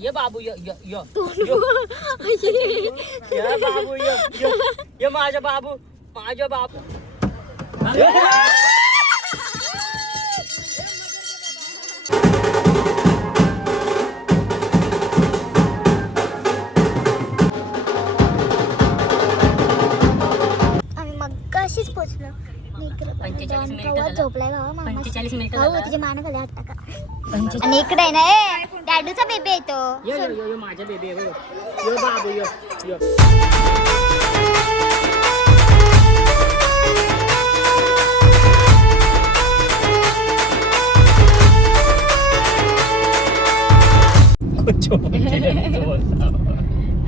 ये बाबू ये बाबू ये माझा बाबू आम्ही मगाशीच पोहोचलो. 45 मिनिट झोपलाय बाबा मामा. 45 मिनिट तिच्या माने खाली हात टाका. आणि इकडे आहे ना डॅडूचा बेबी आहे तो. यो माझा बेबी आहे यो बाबू यो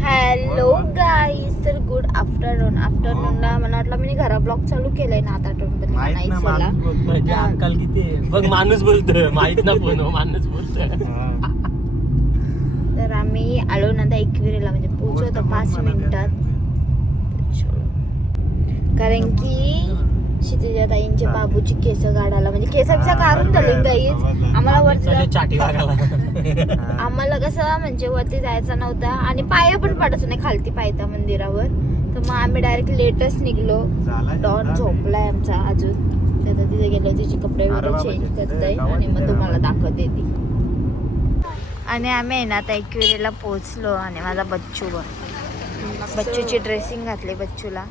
हॅलो गाईज, तर गुड आफ्टरनूनला मला वाटलं मी घरा ब्लॉग चालू केलंय ना आता म्हणजे अक्कल किती बघ माणूस बोलतोय माहित ना पण माणूस बोलतोय. तर आम्ही आलो नंतर एकविरेला म्हणजे पोहोचलो 5 मिनिटात. कारण की क्षितिजा ताईंचे बाबूची केस काढायला म्हणजे केसांचा काढून झाले गाईज. आम्हाला वरती आम्हाला कसं म्हणजे वरती जायचं नव्हतं आणि पाया पण पडायचं नाही खालती पायथा मंदिरावर. तर मग आम्ही डायरेक्ट लेटच निघलो. डॉन झोपलाय आमचा अजून. तर तिथे गेलो तिचे कपडे वगैरे चेंज करताय आणि मग तुम्हाला दाखवते ती. आणि आम्ही आहे ना आता एकविरेला पोहोचलो आणि माझा बच्चूची ड्रेसिंग घातली बच्चूला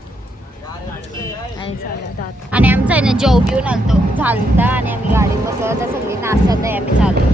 आणि आमचा आहे ना जॉब घेऊन आलतो झालता आणि आम्ही गाडी बसवत तर सगळी नाश्ता आहे आम्ही चाललो.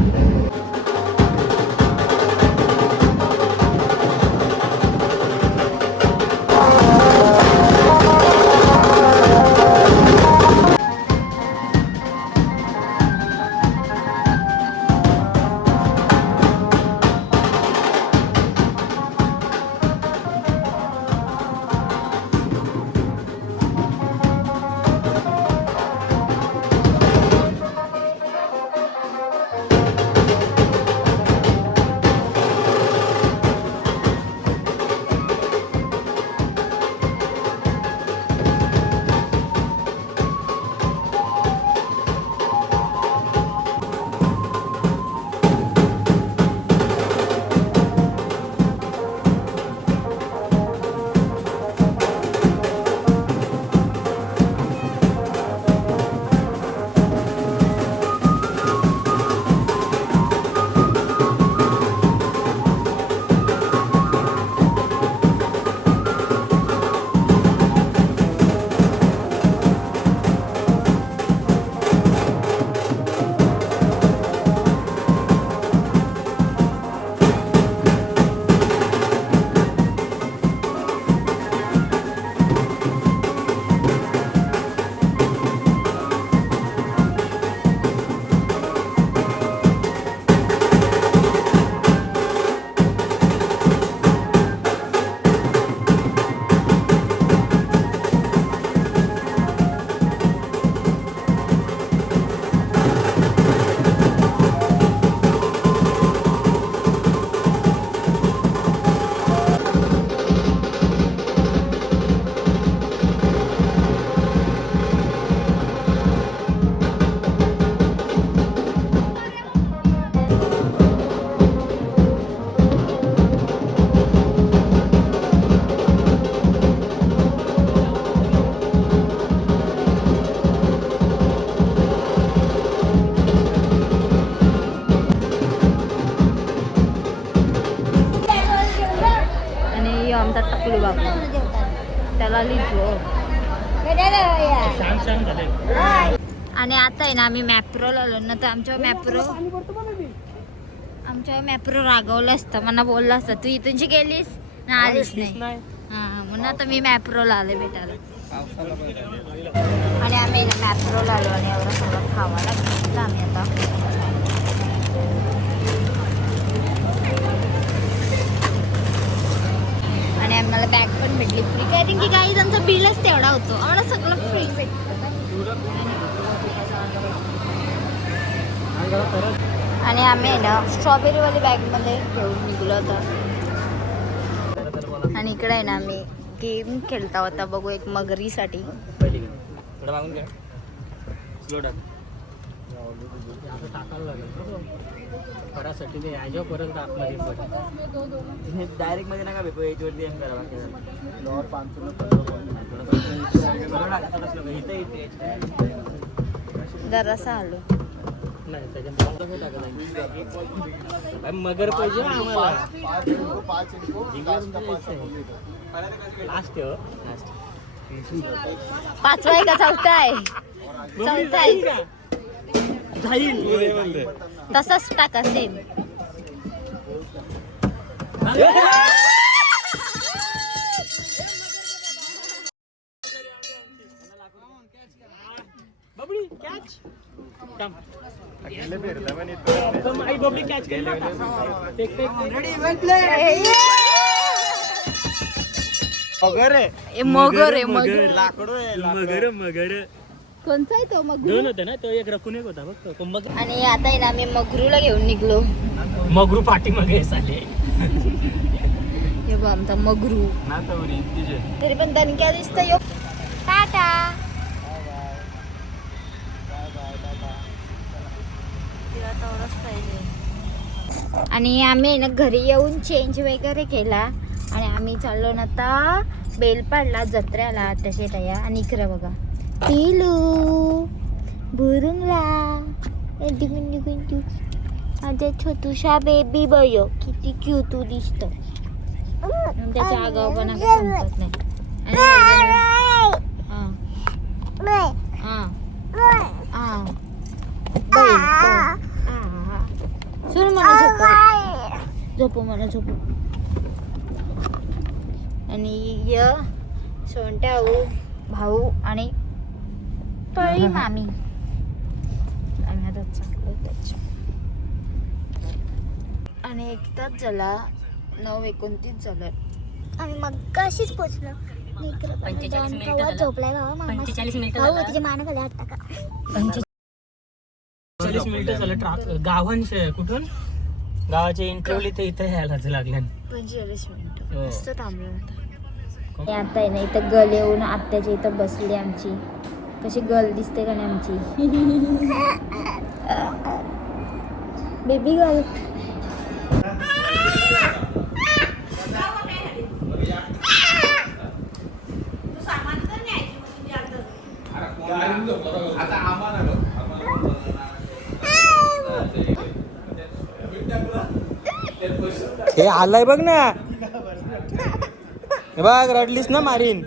आमचा टकलू बाबू त्याला लिहितो. आणि आता आहे ना आम्ही मॅप्रोला आलो ना तर आमच्या मॅप्रो रागवलं असतं मला बोललं असतं तू इथूनची गेलीस ना आलीस नाही. हां म्हणून आता मी मॅप्रोला आले भेटायला. आणि आम्ही ना मॅप्रोला आलो आणि एवढं सगळं खावायला घेतलं आम्ही आता. आणि आम्हाला बॅग पण भेटली फ्री कारण की काही त्यांचा बिलच तेवढा होतो. आम्हाला सगळं फ्री भेटतं. आणि आम्ही ना स्ट्रॉबेरीवाली बॅगमध्ये घेऊन निघलो होतो. आणि इकडे आहे ना आम्ही गेम खेळता होता बघू एक मगरीसाठी. असं टाकायला लागेल करासाठी ते याच्या परत आतमध्ये पडेल. डायरेक्ट मध्ये नका भेटू याच्यावरती एम करा जरासा आलो नाही त्याच्या टाकायला मगर पाहिजे आम्हाला लास्ट लास्ट 5वा आहे का 4था आहे? 4था आहे. तसंच टाका सेम. बबडी कॅच आई बबडी कॅच केली मगर आहे मगर. मगर मगर कोणता आहे तो मगरू? दोन होते ना तो एक रकून एक होता बघ तो मग आणि आता आहे ना आम्ही मगरूला घेऊन निघलो. मगरू पाठी मगे चाले हे बघ आमचा मगरू. तरी पण दणक्या दिसतोय. टाटा. तिला तेवढंच पाहिजे. आणि आम्ही ना घरी येऊन चेंज वगैरे केला आणि आम्ही चाललो ना आता बेलपाडला जत्र्याला तसे तया. आणि इकडे बघा पिलू बुरुंगला माझा छोटूशा बेबी बयो किती क्यूट दिसतो. त्याच्या आगाव पण संपत नाही. सोड मला झोपू मला झोपू. आणि य सोंट्या भाऊ आणि पळी मामी. आम्ही आता चाललो त्याच्या. आणि 1 तास झाला 9:29 झालं. आम्ही मग अशीच पोचलो. 45 मिनिटं झोपलाय बाबा. 45 मिनिटं भाऊ तिच्या मानाखाली हात टाका. 45 मिनिटं झालं. गावान कुठून गावाच्या इंटरव्ह्यू ते इथे यायलाच लागल्या. 45 मिनिटं मस्त थांबलो. आता आहे ना इथं गल येऊन आत्याच्या इथं बसली आमची. कशी गर्ल दिसते का नाही आमची बेबी गर्ल. हे आलाय बघ ना. हे बघ रडलीस ना मारीन.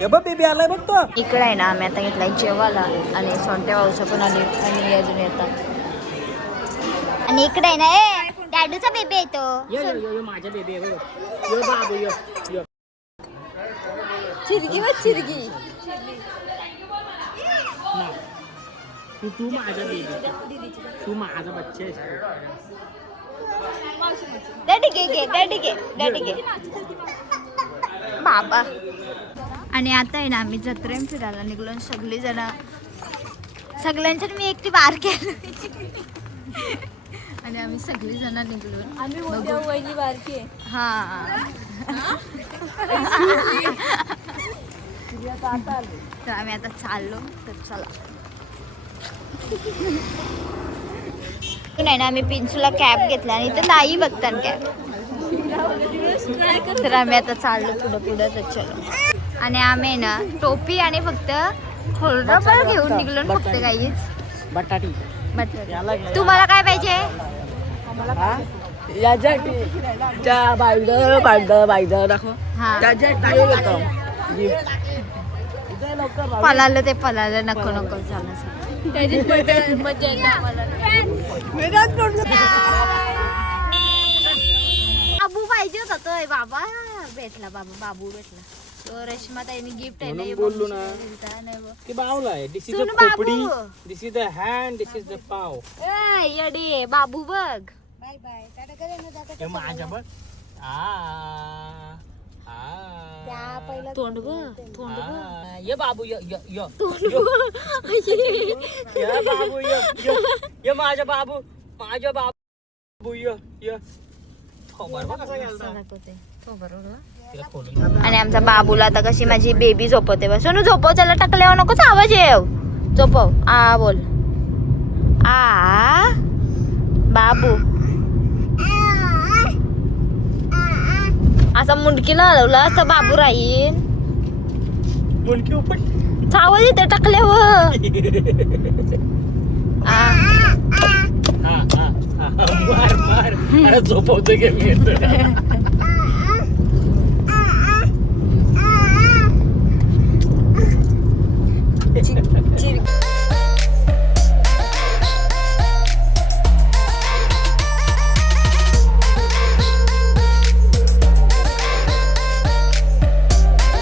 हे बघ बेबी आलाय बघ तो. इकडे आहे ना आम्ही आता घेतलाय जेवायला. आणि सोंट्या पावसा पण आली आणि अजून येतात. आणि इकडे आहे ना डॅडूचा बेबी आहे तो. माझ्या बेबी आहे बाबू. चिरगी बघ चिरगी. तू माझा बेबी तू माझा बच्चा आहेस. डॅडी बाबा. आणि आता आहे ना आम्ही जत्रेन फिरायला निघलो. सगळी जण सगळ्यांच्यात मी एकटी बार केलं. आणि आम्ही सगळी जण निघलो. आम्ही वहिनी बारकी आहे. हा तर आम्ही आता चाललो. तर चला. नाही ना आम्ही पिंचूला कॅब घेतला आणि इथे नाही बघतात कॅब. तर आम्ही आता चाललो पुढं तर चलो. आणि आम्ही ना टोपी आणि फक्त खोलरं पण घेऊन निघलो फक्त काहीच. बटाटी तुम्हाला काय पाहिजे? पलालं ते पलालं नको नको झालं. बाबू पाहिजे होता तो. बाबा भेटला. बाबू भेटला. तो रेशमा ताईने गिफ्ट आहे ना. बोललो ना की बावला आहे. दिस इज द खोपडी, this is the hand, this is the paw. येडी बाबू बघ. Bye bye. टाटा करे ना जाता. हे माझ्या बघ. तोंड बघ तोंड बघ. ये बाबू ये बाबू ये माझा बाबू ये. आणि आमचा बाबूला आता कशी माझी बेबी झोपवते. सोनू झोपव. चला टाकल्यावर नकोच आवाज येव. झोपव. बोल. आ बाबू असं मुंडकीला हलवलं असं बाबू राहील. मुंडकी उपट. चावल इथे टाकल्यावर मार मार. अरे झोपवतो की मी.